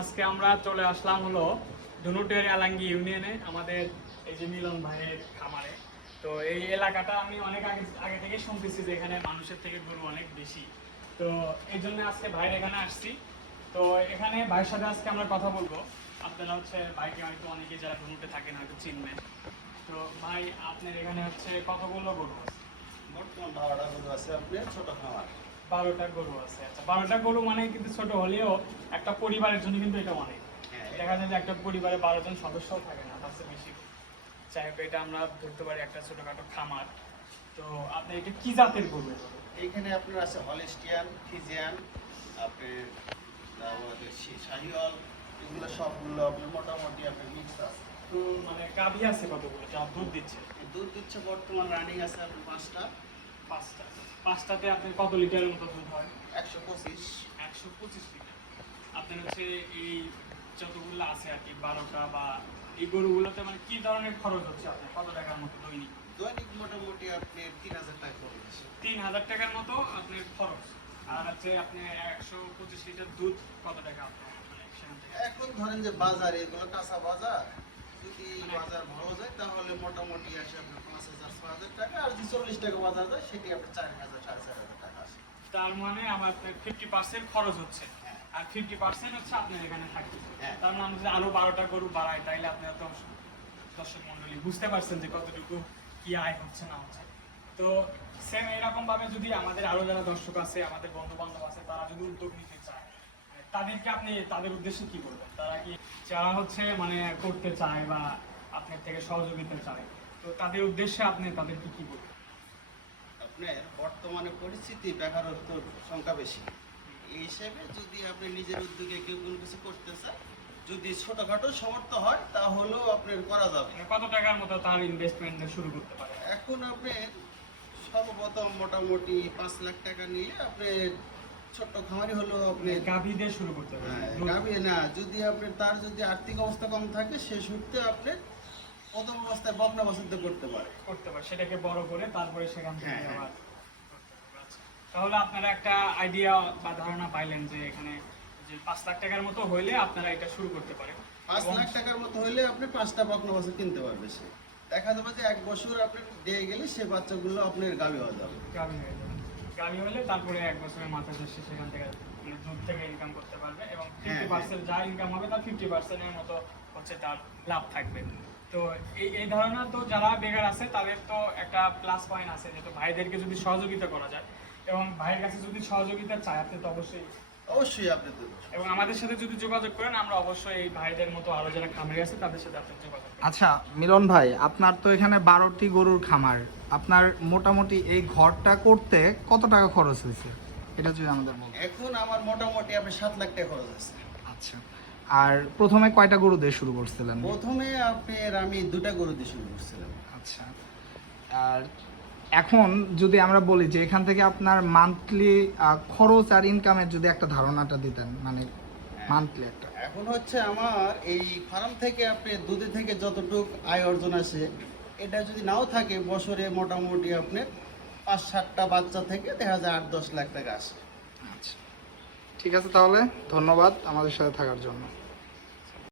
আজকে আমরা চলে আসলাম হলো ধনুটের এলাঙ্গি ইউনিয়নে আমাদের এই যে মিলন ভাইয়ের খামারে। তো এই এলাকাটা আমি অনেক আগে থেকে শুনতেছি যে এখানে মানুষের থেকে গরু অনেক বেশি। তো এই জন্য আজকে ভাইয়ের এখানে আসছি। তো এখানে ভাইয়ের সাথে আজকে আমরা কথা বলবো। আপনারা হচ্ছে ভাইকে হয়তো অনেকে যারা ধনুটে থাকেন হয়তো চিনবেন। তো ভাই আপনার এখানে হচ্ছে কতগুলো গরু আছে? বর্তমান 12টা গরু আছে আপনার ছোট খামার। 12টা গরু আছে। আচ্ছা, 12টা গরু মানে কিন্তু ছোট হলেও একটা পরিবারের জন্য কিন্তু এটা অনেক। দেখা যায় যে একটা পরিবারে 12 জন সদস্যও থাকে না, তার চেয়ে বেশি। যাই হোক, এটা আমরা ধরতে পারি একটা ছোটখাটো খামার। তো আপনি এটা কি জাতের গরু? এইখানে আপনার আছে হলিস্টিয়ান, ফিজিয়ান, আপনার আমাদের শাহিওয়াল, এগুলো সবগুলো আপনার মোটামুটি আপনার মিক্স আছে। তো মানে গাভী আছে কতগুলো যা দুধ দিচ্ছে? দুধ দিচ্ছে বর্তমান রানিং আছে আপনার 5টা। 5টাতে আপনার কত লিটারের মতো দুধ হয়? 125 লিটার। আপনার হচ্ছে এই যতগুলো আছে আর কি 12টা বা এই গরুগুলোতে মানে কি ধরনের খরচ হচ্ছে আপনার? কত টাকার মতো দৈনিক? দৈনিক মোটামুটি আপনি 3000 টাকা খরচ। 3000 টাকার মতো আপনার খরচ। আর হচ্ছে আপনি 125 লিটার দুধ কত টাকা আপনার মানে সেখান থেকে? এখন ধরেন যে বাজার এগুলো কাঁচা বাজার, যদি বাজার ভালো যায় তাহলে মোটামুটি আসে আপনার 5000 6000 টাকা, আর যদি 40 টাকা বাজার যায় সেটি আপনার 4000 4500 টাকা আসে। তার মানে আমার 50% খরচ হচ্ছে আর 50% হচ্ছে আপনার এখানে থাকবে। হ্যাঁ। তার মানে যদি আরো 12টা গরু বাড়ায় তাইলে আপনার তো দর্শক মন্ডলী বুঝতে পারছেন যে কতটুকু কি আয় হচ্ছে না হচ্ছে। তো সেম এরকম ভাবে যদি আমাদের আরো যারা দর্শক আছে, আমাদের বন্ধু বান্ধব আছে, তারা যদি উদ্যোগ নিতে চায়, তাদেরকে আপনি তাদের উদ্দেশ্যে কি বলবেন? তারা কি যারা হচ্ছে মানে করতে চায় বা আপনার থেকে সহযোগিতা চায়, তো তাদের উদ্দেশ্যে আপনি তাদেরকে কি বলবেন? আপনার বর্তমানে পরিস্থিতি বেকারত্বর সংখ্যা বেশি, এই হিসেবে যদি আপনি নিজের উদ্যোগে কেউ কোনো কিছু করতে চায়, যদি ছোটখাটো সমর্থ হয় তাহলেও আপনার করা যাবে। মানে কত টাকার মতো তার ইনভেস্টমেন্ট শুরু করতে পারে? এখন আপনি সর্বপ্রথম মোটামুটি 5 লাখ টাকা নিলে আপনি ছোট্ট খামারি হলো আপনি গাভী দিয়ে শুরু করতে পারে? গাভী না, যদি আপনি তার যদি আর্থিক অবস্থা কম থাকে সে সূত্রে আপনি প্রথম অবস্থায় বকনা বসন্ত করতে পারে। সেটাকে বড় করে তারপরে সেখান থেকে হ্যাঁ, আবার করতে পারবে। আচ্ছা, তাহলে আপনারা একটা আইডিয়া বা ধারণা পাইলেন যে এখানে যে 5 লাখ টাকার মতো হইলে আপনারা এটা শুরু করতে পারেন। 5 লাখ টাকার মতো হইলে আপনি 5টা বকনা বাছুর কিনতে পারবে। সে দেখা যাবে যে 1 বছর আপনি দিয়ে গেলে সে বাচ্চাগুলো আপনার গাভী হয়ে যাবে। গাভী হলে তারপরে 1 বছরের মাথায় সে সেখান থেকে মানে দুধ থেকে ইনকাম করতে পারবে এবং হ্যাঁ, 50% যা ইনকাম হবে তার 50% এর মতো হচ্ছে তার লাভ থাকবে। তো এই ধারণা তো যারা বেকার আছে তাদের তো একটা প্লাস পয়েন্ট আছে, যেহেতু ভাইদেরকে যদি সহযোগিতা করা যায় এবং ভাইয়ের কাছে যদি সহযোগিতা চায় আপনি তো অবশ্যই আপনি দেবেন। এবং আমাদের সাথে যদি যোগাযোগ করেন আমরা অবশ্যই এই ভাইদের মতো আরো যারা খামারি আছে তাদের সাথে আপনি যোগাযোগ করবেন। আচ্ছা মিলন ভাই, আপনার তো এখানে 12টি গরুর খামার, আপনার মোটামুটি এই ঘরটা করতে কত টাকা খরচ হয়েছে এটা যদি আমাদের বলেন। এখন আমার মোটামুটি আপনি 7 লাখ টাকা খরচ আছে। আচ্ছা, আর প্রথমে কয়টা গরু দিয়ে শুরু করছিলেন? প্রথমে আপনার আমি 2টা গরু দিয়ে শুরু করছিলাম। আচ্ছা, আর এখন যদি আমরা বলি যে এখান থেকে আপনার মান্থলি খরচ আর ইনকামের যদি একটা ধারণাটা দিতেন, মানে মান্থলি একটা। এখন হচ্ছে আমার এই ফার্ম থেকে আপনি দুধে থেকে যতটুক আয় অর্জন আসে, এটা যদি নাও থাকে বছরে মোটামুটি আপনার 5-7টা বাচ্চা থেকে দেখা যায় 8-10 লাখ টাকা আসে। আচ্ছা, ঠিক আছে, তাহলে ধন্যবাদ আমাদের সাথে থাকার জন্য।